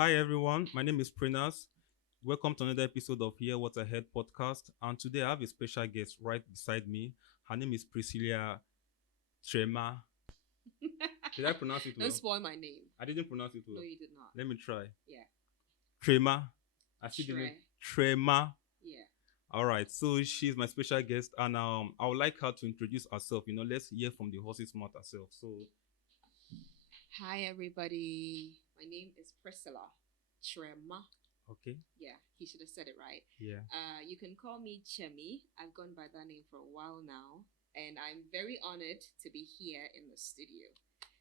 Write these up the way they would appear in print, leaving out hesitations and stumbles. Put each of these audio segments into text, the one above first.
Hi everyone, my name is Prinas. Welcome to another episode of Hear What I Heard podcast. And today I have a special guest right beside me. Her name is Priscilla Trema. Did I pronounce it Don't well? spoil my name. I didn't pronounce it No, well. you did not. Let me try. Yeah. Trema. I see the name. Trema. Yeah. All right. So she's my special guest, and I would like her to introduce herself. Let's hear from the horse's mouth herself. So Hi, everybody. My name is Priscilla Trema. okay. Yeah, he should have said it right. Yeah. You can call me Chemy. I've gone by that name for a while now, and I'm very honored to be here in the studio.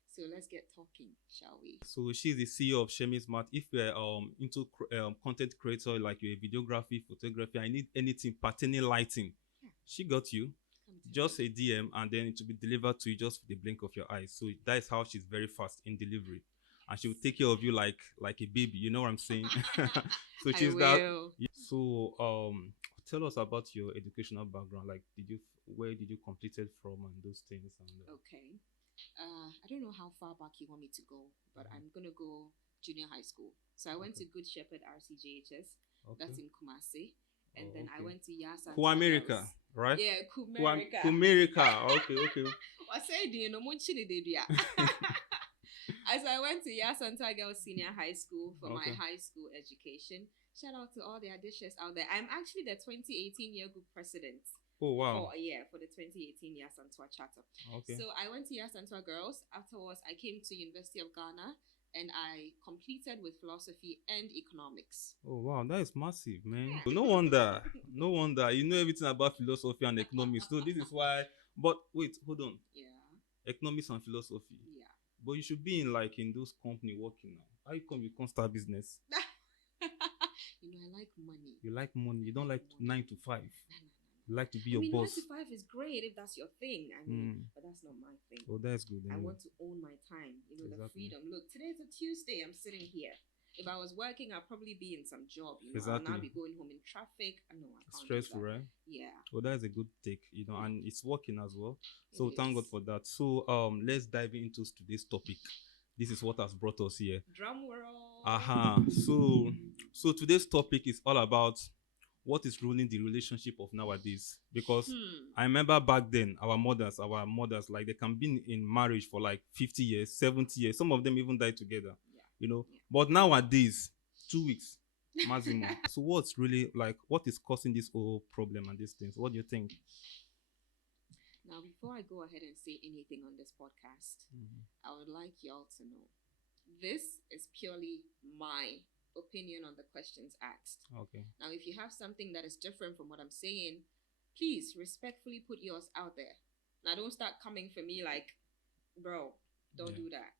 So let's get talking, shall we? So she's the CEO of Chemy Smart. If you're into content creator, like you're a videography, photography, I need anything pertaining lighting, Yeah. she got you. Come to Just me. a DM and then it will be delivered to you just with the blink of your eyes. So that is how she's very fast in delivery, and she will take care of you like a baby. You know what I'm saying? So she's that. will. So tell us about your educational background. Like, where did you complete it from and those things? And Okay. I don't know how far back you want me to go, but I'm gonna go junior high school. So I went to Good Shepherd RCJHS. That's in Kumasi, and then I went to Yasa. America, right? Yeah, Kumerica. Kumerica. Okay. I said, you know, as I went to Yasanta Girls Senior High School for my high school education. Shout out to all the auditions out there. I'm actually the 2018 year group president. Oh wow! For the 2018 Yasantua Charter. Okay. So I went to Yasantua Girls. Afterwards, I came to University of Ghana and I completed with philosophy and economics. Oh wow, that is massive, man. Yeah. No wonder. You know everything about philosophy and economics. So this is why. But wait, hold on. Yeah. Economics and philosophy. Yeah. But you should be in those company working now. How you come you can't start business? I like money. You like money. You don't like 9 to 5. No. You like to be your boss. 9 to 5 is great if that's your thing. But that's not my thing. Oh, that's good. I want to own my time. The freedom. Look, today's a Tuesday. I'm sitting here. If I was working, I'd probably be in some job. I'll now be going home in traffic. No, I can't. Stressful, right? Yeah. Well, that is a good take. And it's working as well. So thank God for that. So let's dive into today's topic. This is what has brought us here. Drum roll. So today's topic is all about what is ruling the relationship of nowadays. Because I remember back then, our mothers, like they can be in marriage for like 50 years, 70 years. Some of them even die together. Yeah. But nowadays, 2 weeks maximum. So what is causing this whole problem and these things? What do you think? Now, before I go ahead and say anything on this podcast, I would like y'all to know this is purely my opinion on the questions asked. Okay. Now, if you have something that is different from what I'm saying, please respectfully put yours out there. Now, don't start coming for me like, bro, don't do that.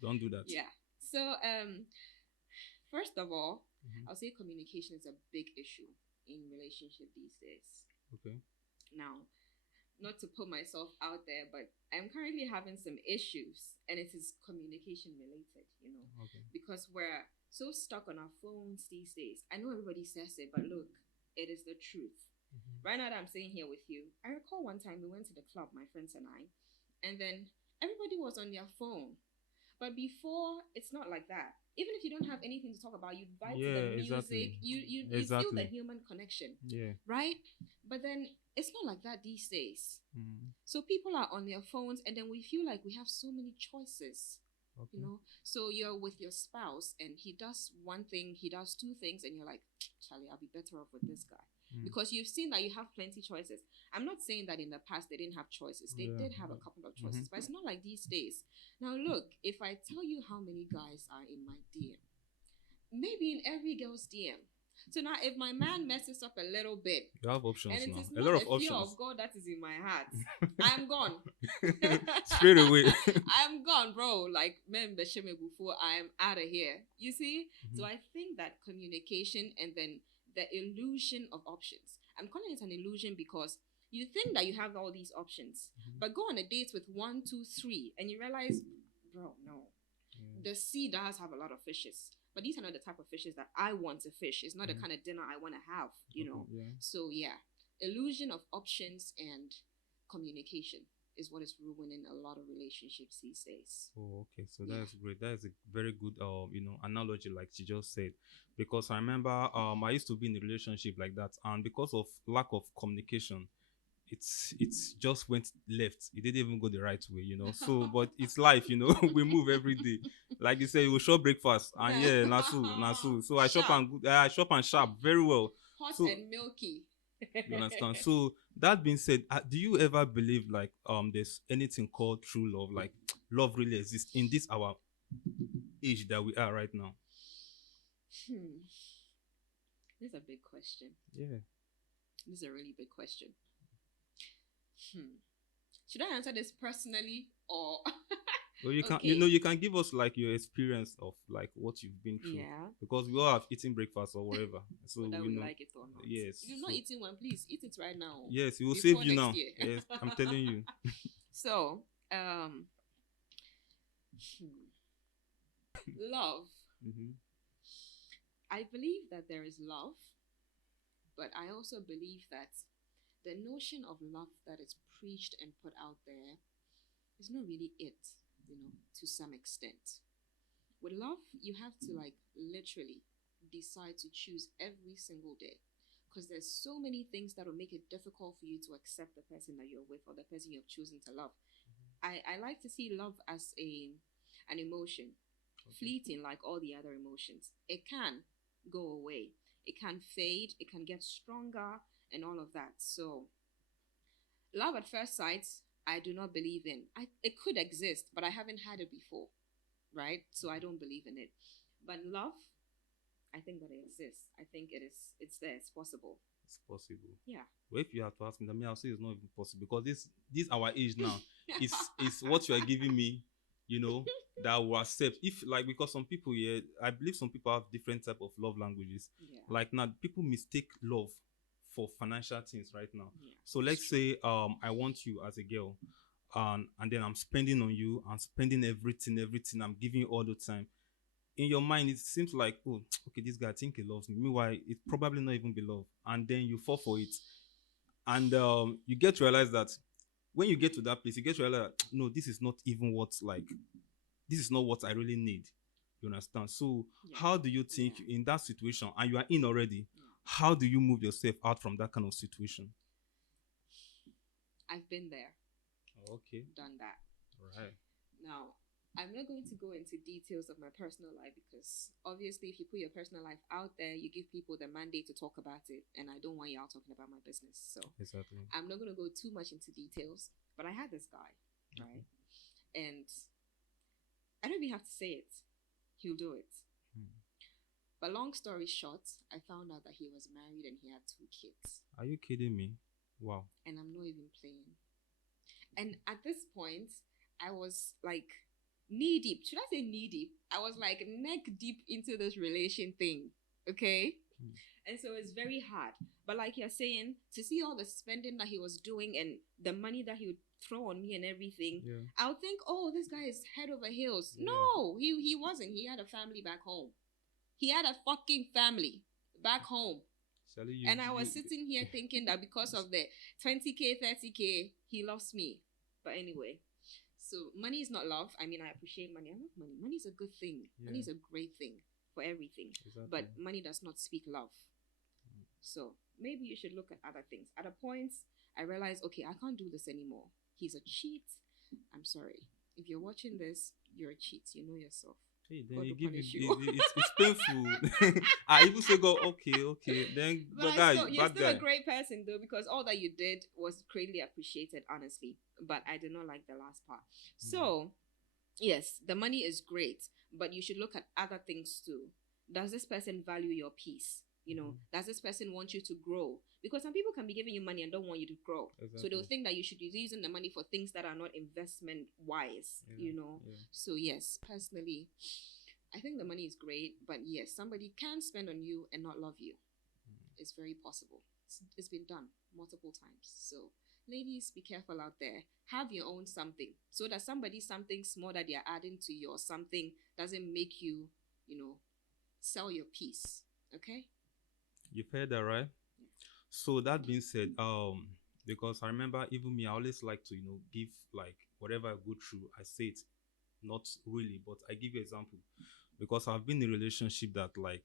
Don't do that. Yeah. So, first of all, I'll say communication is a big issue in relationship these days. Okay. Now, not to put myself out there, but I'm currently having some issues, and it is communication related, because we're so stuck on our phones these days. I know everybody says it, but look, it is the truth. Right now that I'm sitting here with you, I recall one time we went to the club, my friends and I, and then everybody was on their phone. But before, it's not like that. Even if you don't have anything to talk about, you vibe to the music, exactly. you feel the human connection. Yeah. Right? But then it's not like that these days. So people are on their phones, and then we feel like we have so many choices. Okay. So you're with your spouse and he does one thing, he does two things, and you're like, Charlie, I'll be better off with this guy. Because you've seen that you have plenty choices. I'm not saying that in the past they didn't have choices. They did have a couple of choices, but it's not like these days. Now look, if I tell you how many guys are in my DM, maybe in every girl's DM. So now if my man messes up a little bit, you have options and now. it is A not lot of the options. fear of God that is in my heart, I'm gone. Straight away. I'm gone, bro. Like, man, before I'm out of here. You see? So I think that communication and then the illusion of options. I'm calling it an illusion because you think that you have all these options, but go on a date with 1, 2, 3, and you realize, bro, no. The sea does have a lot of fishes, but these are not the type of fishes that I want to fish. It's not the kind of dinner I want to have, you know. Yeah. So yeah, illusion of options and communication is what is ruining a lot of relationships these days. Oh, okay. So Yeah. that's great. That is a very good, analogy, like she just said. Because I remember, I used to be in a relationship like that, and because of lack of communication, it's just went left. It didn't even go the right way, So, but it's life, we move every day. Like you say, you will shop breakfast, and yeah, nasu. So Sharp. I shop and sharp very well. Hot So and milky. you understand. So that being said, do you ever believe like there's anything called true love? Like love really exists in this our age that we are right now? Hmm. This is a big question. Yeah. This is a really big question. Hmm. Should I answer this personally or Well, you can, okay? you can give us like your experience of like what you've been through, Yeah. because we all have eaten breakfast or whatever. So Whether we we know. like it or not. Yes. If you've not So eaten one, please eat it right now. yes, it will Before save you next now. year. Yes, I'm telling you. So, love. Hmm. I believe that there is love, but I also believe that the notion of love that is preached and put out there is not really it, to some extent. With love, you have to like literally decide to choose every single day. Because there's so many things that will make it difficult for you to accept the person that you're with or the person you've chosen to love. I like to see love as an emotion, fleeting like all the other emotions. It can go away, it can fade, it can get stronger, and all of that. So, love at first sight, I do not believe in. It could exist, but I haven't had it before, right? So I don't believe in it. But love, I think that it exists. I think it's there, it's possible. It's possible. Yeah. Well, if you have to ask me, then me, I'll say it's not even possible, because this our age now is what you are giving me, that will accept. If like, because some people, yeah, I believe some people have different type of love languages. Yeah. Like now, people mistake love for financial things right now. Yeah, So that's let's true. say I want you as a girl, and then I'm spending on you, I'm spending everything, I'm giving you all the time. In your mind, it seems like, oh, okay, this guy, I think he loves me. Meanwhile, it probably not even be love, and then you fall for it, and you get to realize that when you get to that place, you get to realize that, no, this is not even what, like, this is not what I really need. You understand? So Yeah. how do you think Yeah. in that situation, and you are in already, Yeah. how do you move yourself out from that kind of situation? I've been there, Okay. done that. Right. Now, I'm not going to go into details of my personal life because obviously, if you put your personal life out there, you give people the mandate to talk about it, and I don't want y'all talking about my business. So Exactly. I'm not going to go too much into details, but I had this guy, right? And I don't even have to say it, he'll do it. But long story short, I found out that he was married and he had 2 kids. Are you kidding me? Wow. And I'm not even playing. And at this point, I was like knee deep. Should I say knee deep? I was like neck deep into this relation thing. Okay? And so it's very hard. But like you're saying, to see all the spending that he was doing and the money that he would throw on me and everything, Yeah. I would think, oh, this guy is head over heels. Yeah. No, he wasn't. He had a family back home. He had a fucking family back home. Sally, And I was sitting here thinking that because of the 20K, 30K, he loves me. But anyway, so money is not love. I mean, I appreciate money. I love money. Money is a good thing. Yeah. Money is a great thing for everything. Exactly. But money does not speak love. So maybe you should look at other things. At a point, I realized, okay, I can't do this anymore. He's a cheat. I'm sorry. If you're watching this, you're a cheat. You know yourself. Hey, then God you will give punish it, you. it's painful. I even say, go, okay. Then, But guy, you're bad still guy. a great person though, because all that you did was greatly appreciated, honestly. But I did not like the last part. So, yes, the money is great, but you should look at other things too. Does this person value your peace? Does this person want you to grow? Because some people can be giving you money and don't want you to grow. Exactly. So they'll think that you should be using the money for things that are not investment wise, Yeah. So yes, personally, I think the money is great, but yes, somebody can spend on you and not love you. It's very possible. It's been done multiple times. So ladies, be careful out there. Have your own something so that something small that they're adding to your something doesn't make you, sell your peace. Okay? You've heard that, right? So that being said, Because I remember even me, I always like to, give like whatever I go through, I say it, not really, but I give you example. Because I've been in a relationship that like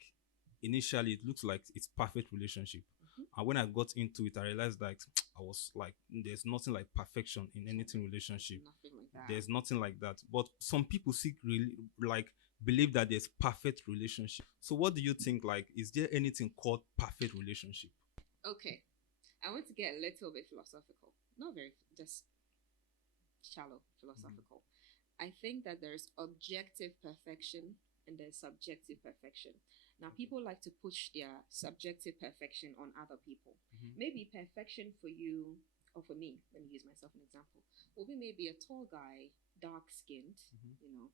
initially it looks like it's perfect relationship. Mhm. And when I got into it, I realized that I was like, there's nothing like perfection in anything relationship. Nothing like that. There's nothing like that. But some people seek really like believe that there's perfect relationship. So what do you think? Like, is there anything called perfect relationship? Okay, I want to get a little bit philosophical. Not very, just shallow philosophical. I think that there's objective perfection and there's subjective perfection. Now, people like to push their subjective perfection on other people. Mm-hmm. Maybe perfection for you, or for me, let me use myself an example, will be maybe a tall guy, dark skinned, Mm-hmm.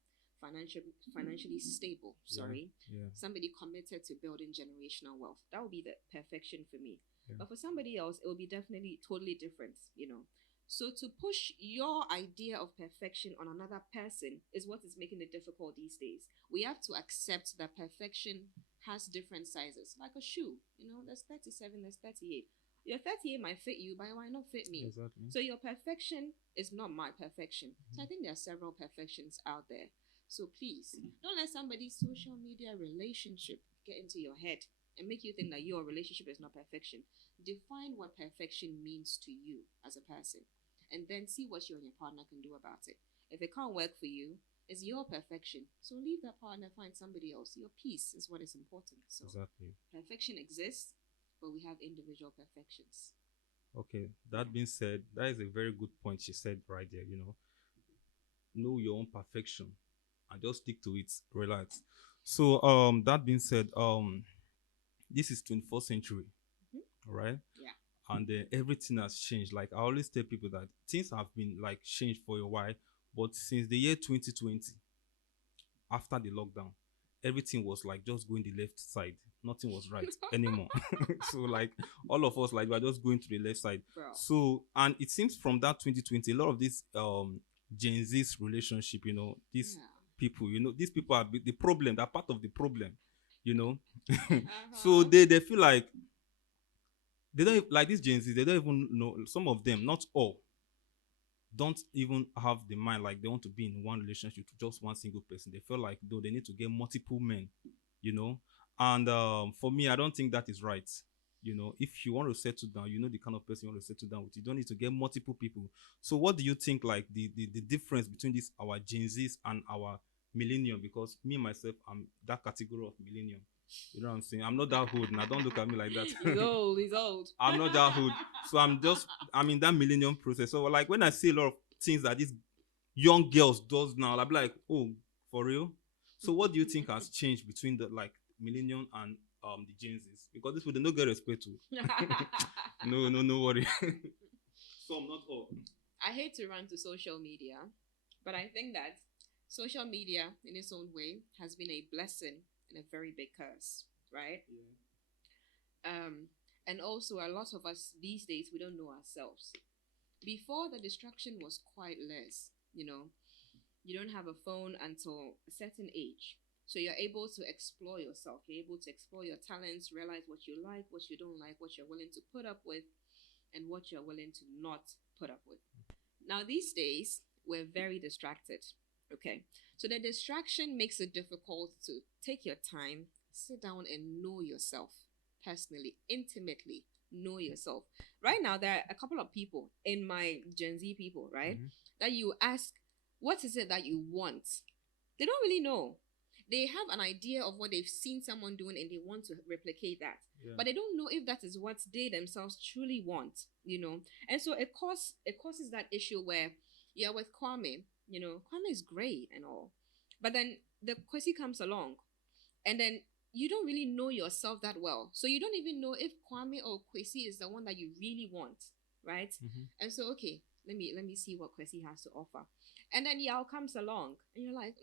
financially stable, Yeah, sorry, yeah, somebody committed to building generational wealth. That would be the perfection for me. yeah. But for somebody else, it will be definitely totally different. So to push your idea of perfection on another person is what is making it difficult these days. We have to accept that perfection has different sizes, like a shoe. There's 37, there's 38. Your 38 might fit you, but it might not fit me. Exactly. So your perfection is not my perfection. So I Mm-hmm. think there are several perfections out there. So please, don't let somebody's social media relationship get into your head and make you think that your relationship is not perfection. Define what perfection means to you as a person, and then see what you and your partner can do about it. If it can't work for you, it's your perfection. So leave that partner, find somebody else. Your peace is what is important. So Exactly. perfection exists, but we have individual perfections. Okay. That being said, that is a very good point she said right there. Know your own perfection and just stick to it. Relax. So that being said, this is 21st century, Mhm. all right? Yeah. And everything has changed. Like I always tell people that things have been like changed for a while, but since the year 2020, after the lockdown, everything was like just going the left side. Nothing was right anymore. So like all of us like we are just going to the left side. Bro. So and it seems from that 2020, a lot of this Gen Z's relationship, these Yeah. people, these people are the problem. They're part of the problem, you know. So Uh-huh. they feel like they don't like these Gen Z. They don't even know. Some of them, not all, don't even have the mind like they want to be in one relationship to just one single person. They feel like though they need to get multiple men, you know. And for me, I don't think that is right. If you want to settle down, the kind of person you want to settle down with. You don't need to get multiple people. So, what do you think like the difference between this our Gen Zs and our millennium? Because me myself, I'm that category of millennium. You know what I'm saying? I'm not that old, and don't look at me like that. He's old. He's old. I'm not that old. So I'm in that millennium process. So like when I see a lot of things that these young girls does now, I'll be like, oh, for real? So what do you think has changed between the like millennium and the Gen Zs? Because this would no get respect to. No, no, no worry. Some, not all. I hate to run to social media, but I think that social media, in its own way, has been a blessing and a very big curse, right? Yeah. Um, and also, a lot of us these days, we don't know ourselves. Before, the distraction was quite less. You don't have a phone until a certain age. So you're able to explore yourself. You're able to explore your talents, realize what you like, what you don't like, what you're willing to put up with, and what you're willing to not put up with. Now, these days, we're very distracted. Okay. So the distraction makes it difficult to take your time, sit down, and know yourself personally, intimately. Know yourself. Right now, there are a couple of people in my Gen Z people, right? Mm-hmm. That you ask, what is it that you want? They don't really know. They have an idea of what they've seen someone doing and they want to replicate that. Yeah. But they don't know if that is what they themselves truly want. And so it causes that issue where you're with Kwame is great and all. But then the Kwesi comes along and then you don't really know yourself that well. So you don't even know if Kwame or Kwesi is the one that you really want, right? Mm-hmm. And so okay, let me see what Kwesi has to offer. And then Yao comes along and you're like,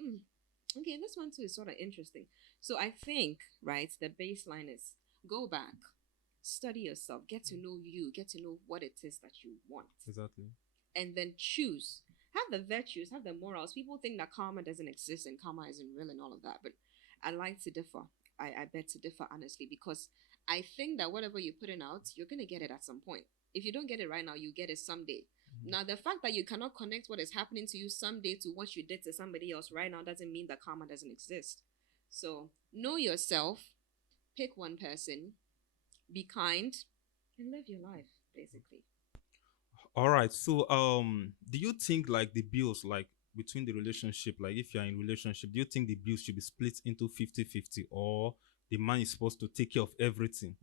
okay, this one too is sort of interesting. So I think, right, the baseline is go back, study yourself, get to know you, get to know what it is that you want, Exactly. and then choose. Have the virtues, have the morals. People think that karma doesn't exist and karma isn't real and all of that, but I like to differ. I bet to differ honestly because I think that whatever you're putting out, you're gonna get it at some point. If you don't get it right now, you get it someday. Now, the fact that you cannot connect what is happening to you someday to what you did to somebody else right now doesn't mean that karma doesn't exist. So, know yourself, pick one person, be kind, and live your life, basically. All right. So, do you think like the bills, like between the relationship, like if you're in relationship, do you think the bills should be split into 50-50, or the man is supposed to take care of everything?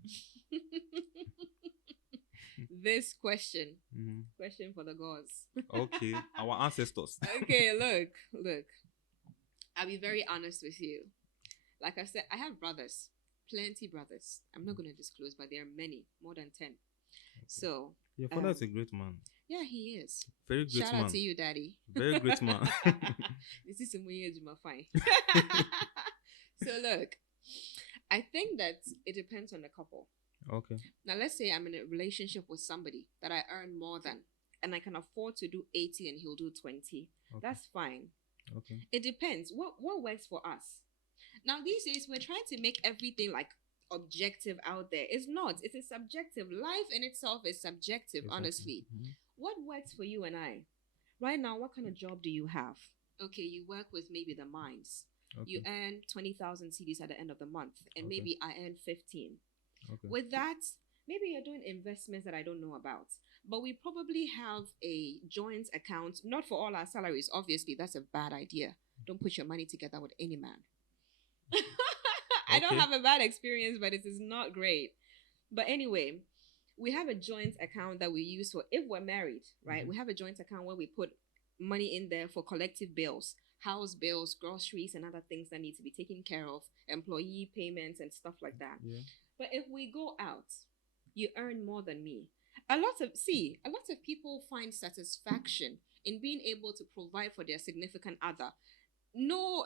This question, Mm-hmm. question for the gods. Okay, our ancestors. Okay, look. I'll be very honest with you. Like I said, I have brothers, plenty brothers. I'm not going to disclose, but there are many, more than 10. So, Your father is a great man. yeah, he is. Very great Shout man. out to you, Daddy. Very great man. This is some way my fine. So look, I think that it depends on the couple. Okay. Now let's say I'm in a relationship with somebody that I earn more than, and I can afford to do 80 and he'll do 20. Okay. That's fine. Okay. It depends. What works for us? Now these days we're trying to make everything like objective out there. It's not. It is subjective. Life in itself is subjective, exactly. Honestly. Mm-hmm. What works for you and I? Right now, what kind of job do you have? Okay, you work with maybe the mines. Okay. You earn 20,000 CDs at the end of the month, and okay. Maybe I earn 15. Okay. With that, maybe you're doing investments that I don't know about. But we probably have a joint account, not for all our salaries. Obviously, that's a bad idea. Don't put your money together with any man. I don't have a bad experience, but it is not great. But anyway, we have a joint account that we use for if we're married, right? Mm-hmm. We have a joint account where we put money in there for collective bills, house bills, groceries, and other things that need to be taken care of, employee payments and stuff like that. Yeah. But if we go out, you earn more than me. A lot of people find satisfaction in being able to provide for their significant other. No,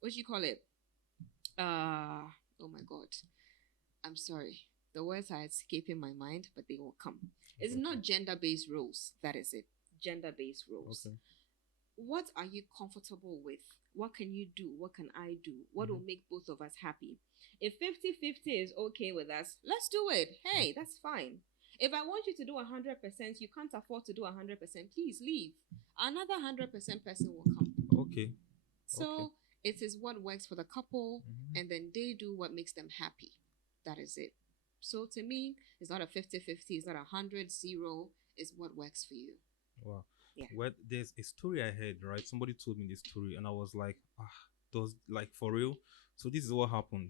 what do you call it? Oh my God. I'm sorry. The words are escaping my mind, but they will come. It's not gender-based roles. That is it. Gender-based roles. Okay. What are you comfortable with? What can you do? What can I do? What will make both of us happy? If 50-50 is okay with us, let's do it. Hey, that's fine. If I want you to do 100%, you can't afford to do 100%, please leave. Another 100% person will come. Okay. So it is what works for the couple, and then they do what makes them happy. That is it. So to me, it's not a 50-50, it's not 100-0, it's what works for you. Wow. Yeah. Well, there's a story I heard, right? Somebody told me this story, and I was like, does like for real? So this is what happened.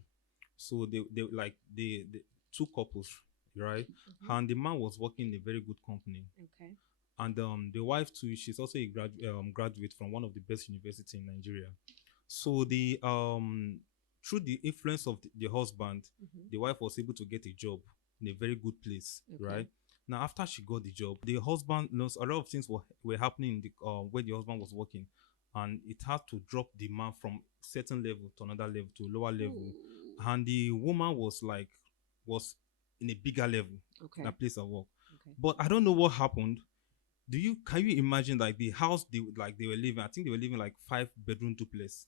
So they the two couples, right? Mm-hmm. And the man was working in a very good company. Okay. And the wife too, she's also a graduate from one of the best universities in Nigeria. So the through the influence of the husband, the wife was able to get a job in a very good place, right? Now, after she got the job, the husband knows a lot of things were happening in the where the husband was working, and it had to drop the man from certain level to another level to a lower level. Ooh. And the woman was in a bigger level, in a place of work. Okay. But I don't know what happened. Can you imagine like the house they were living? I think they were living like 5-bedroom duplex.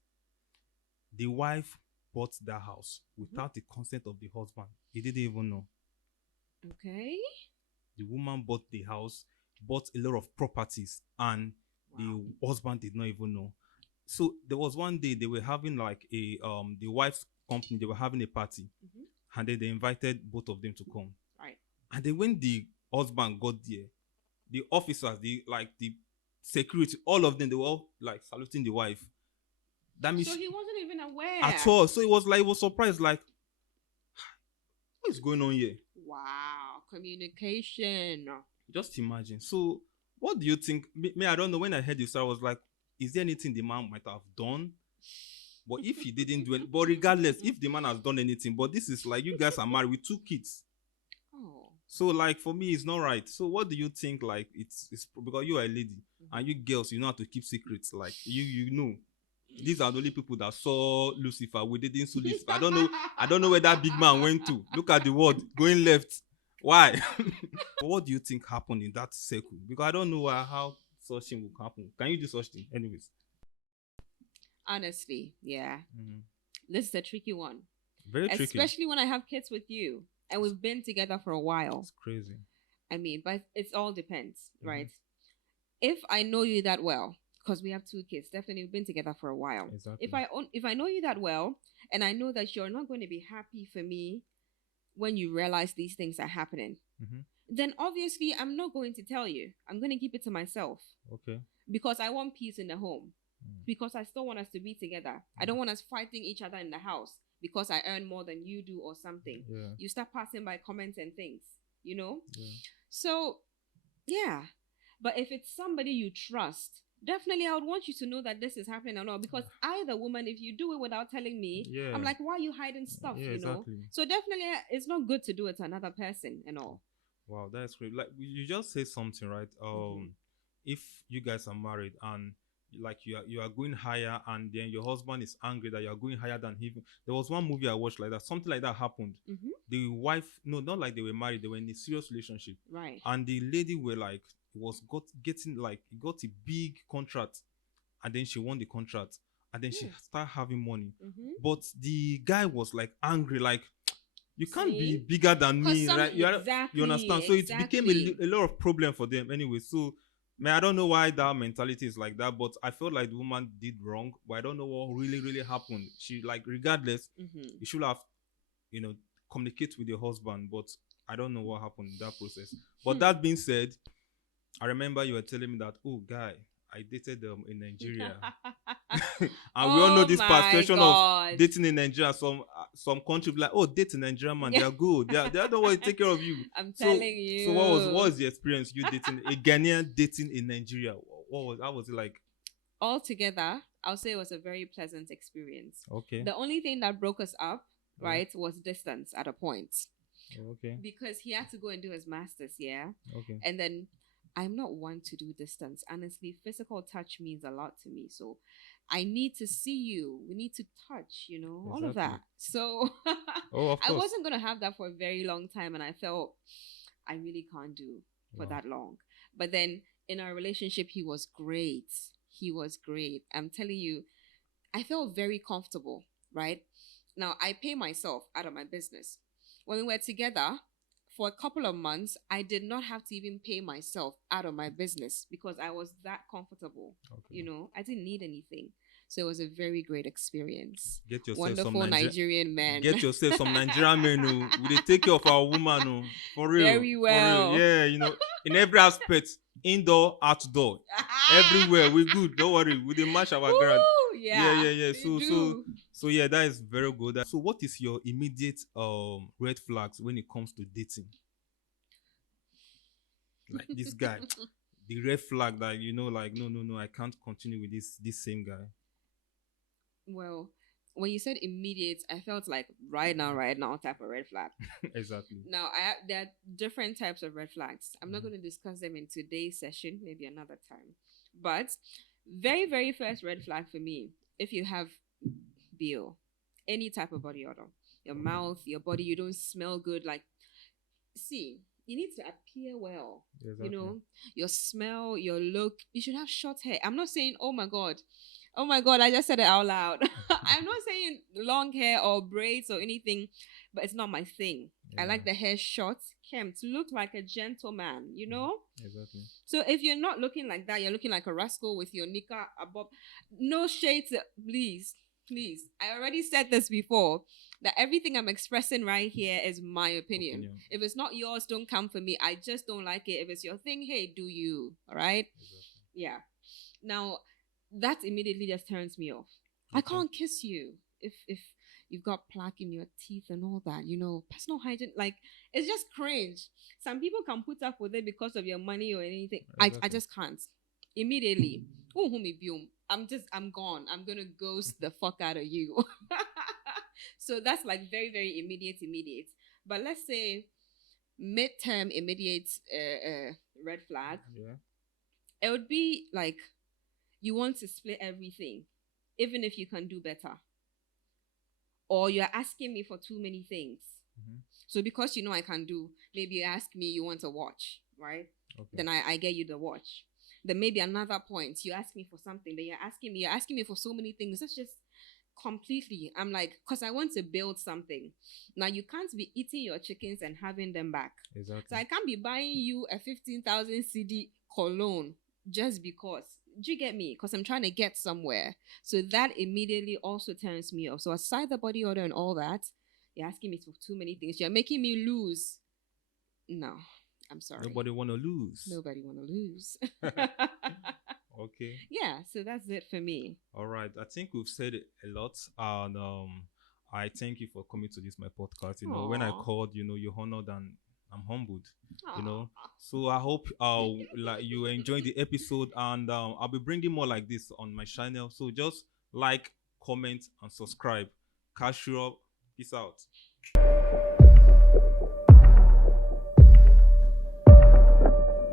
The wife bought that house without the consent of the husband. He didn't even know. Okay. The woman bought the house, bought a lot of properties, and the husband did not even know. So there was one day they were having like the wife's company, they were having a party, and then they invited both of them to come. Right. And then when the husband got there, the officers, the security, all of them, they were all like saluting the wife. That means so he wasn't even aware at all. So he was surprised, like, what is going on here? Wow, communication. Just imagine. So, what do you think? Me, I don't know. When I heard this, I was like, is there anything the man might have done? But if he didn't do it, but regardless, if the man has done anything, but this is like you guys are married with 2 kids. Oh. So, like, for me, it's not right. So, what do you think? Like, it's because you are a lady and you girls, you know how to keep secrets. Like, you know. These are the only people that saw Lucifer. We didn't see Lucifer. I don't know where that big man went to. Look at the world going left. Why? What do you think happened in that circle? Because I don't know how such thing will happen. Can you do such thing? Anyways. Honestly, yeah. This is a tricky one. Very tricky. Especially when I have kids with you and we've been together for a while. It's crazy. I mean, but it all depends, right? If I know you that well, because we have two kids, definitely we've been together for a while. Exactly. If I know you that well, and I know that you're not going to be happy for me when you realize these things are happening, then obviously I'm not going to tell you. I'm going to keep it to myself. Okay. Because I want peace in the home. Because I still want us to be together. I don't want us fighting each other in the house because I earn more than you do or something. Yeah. You start passing by comments and things, you know? Yeah. So, yeah. But if it's somebody you trust, definitely I would want you to know that this is happening or not. Because I, the woman, if you do it without telling me, I'm like, why are you hiding stuff, you know? Exactly. So definitely it's not good to do it to another person and all. Wow, that's great. Like you just say something, right? If you guys are married and like you are going higher, and then your husband is angry that you are going higher than him. There was one movie I watched like that. Something like that happened. The wife, no, not like they were married. They were in a serious relationship, right? And the lady were like getting like got a big contract, and then she won the contract, and then she started having money. But the guy was like angry, like you can't be bigger than me, right? You understand? So it became a lot of problem for them anyway. So, man, I don't know why that mentality is like that, but I felt like the woman did wrong. But I don't know what really happened. She, like, regardless, you should have, communicate with your husband. But I don't know what happened in that process. But that being said, I remember you were telling me that, oh, guy, I dated them in Nigeria. And we all know this perception of dating in Nigeria. Some countries like, oh, date in Nigeria, man, they are good. They are the one to take care of you. I'm telling you. So what was the experience you dating a Ghanaian dating in Nigeria? How was it like? Altogether, I'll say it was a very pleasant experience. Okay. The only thing that broke us up, right, was distance at a point. Okay. Because he had to go and do his master's, yeah. Okay. And then I'm not one to do distance. Honestly, physical touch means a lot to me. So I need to see you. We need to touch, all of that. So of course. I wasn't going to have that for a very long time. And I felt I really can't do for that long. But then in our relationship, he was great. He was great. I'm telling you, I felt very comfortable, right? Now, I pay myself out of my business. When we were together, for a couple of months, I did not have to even pay myself out of my business because I was that comfortable. Okay. I didn't need anything. So it was a very great experience. Get yourself wonderful some Nigerian men. Get yourself some Nigerian men who will take care of our woman for real. Very well. For real. Yeah, in every aspect, indoor, outdoor, everywhere we good. Don't worry, we didn't match our ground. Yeah. So yeah, that is very good. So what is your immediate red flags when it comes to dating? Like this guy, the red flag that like no, I can't continue with this same guy. Well, when you said immediate, I felt like right now type of red flag. Exactly. Now there are different types of red flags. I'm not going to discuss them in today's session, maybe another time. But very, very first red flag for me, if you have BO, any type of body odor, your mouth, your body, you don't smell good. Like, see, you need to appear well. Exactly. Your smell, your look. You should have short hair. I'm not saying, oh my God, I just said it out loud. I'm not saying long hair or braids or anything, but it's not my thing. Yeah. I like the hair short, kept, to look like a gentleman, Exactly. So if you're not looking like that, you're looking like a rascal with your knicker above. No shades, please. I already said this before, that everything I'm expressing right here is my opinion. If it's not yours, don't come for me. I just don't like it. If it's your thing, hey, do you. All right? Exactly. Yeah. Now, that immediately just turns me off. Okay. I can't kiss you if you've got plaque in your teeth and all that, personal hygiene, like, it's just cringe. Some people can put up with it because of your money or anything. Exactly. I just can't. Immediately. I'm gone. I'm gonna ghost the fuck out of you. So that's like very, very immediate. But let's say midterm immediate red flag. Yeah. It would be like, you want to split everything, even if you can do better. Or you're asking me for too many things. Mm-hmm. So because I can do, maybe you ask me, you want a watch, right? Okay. Then I get you the watch. Then maybe another point, you ask me for something. Then you're asking me for so many things. Let's just completely. I'm like, because I want to build something. Now you can't be eating your chickens and having them back. Exactly. So I can't be buying you a 15,000 CD cologne just because. Do you get me? Because I'm trying to get somewhere. So that immediately also turns me off. So aside the body odor and all that, you're asking me for too many things. You're making me lose. No, I'm sorry. Nobody want to lose. Nobody want to lose. Okay. Yeah, so that's it for me. All right. I think we've said a lot. And I thank you for coming to this my podcast. You know, when I Aw. called, you're honored and I'm humbled. Aw. So I hope like you enjoyed the episode, and I'll be bringing more like this on my channel. So just like, comment, and subscribe. Casual. Peace out.